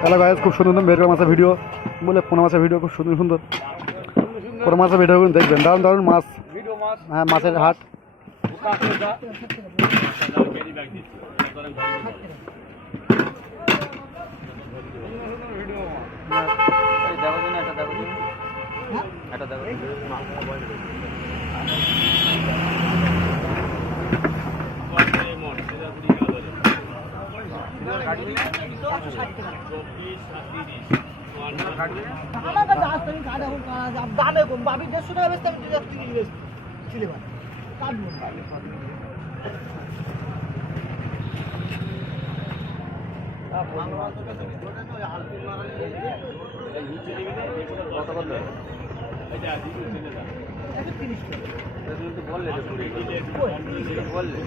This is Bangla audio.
তাহলে গাইজ খুব সুন্দর বেরকা মাছের ভিডিও বলে পোনা মাছের ভিডিও খুব সুন্দর সুন্দর পোনা মাছের ভিডিও দেখবেন দারুণ দারুণ মাছ। হ্যাঁ মাছের হাট দামে কম বাবি 150 টাকা বেচতে আমি 30 বেচছি ছিলে ভাই কাটবো বললে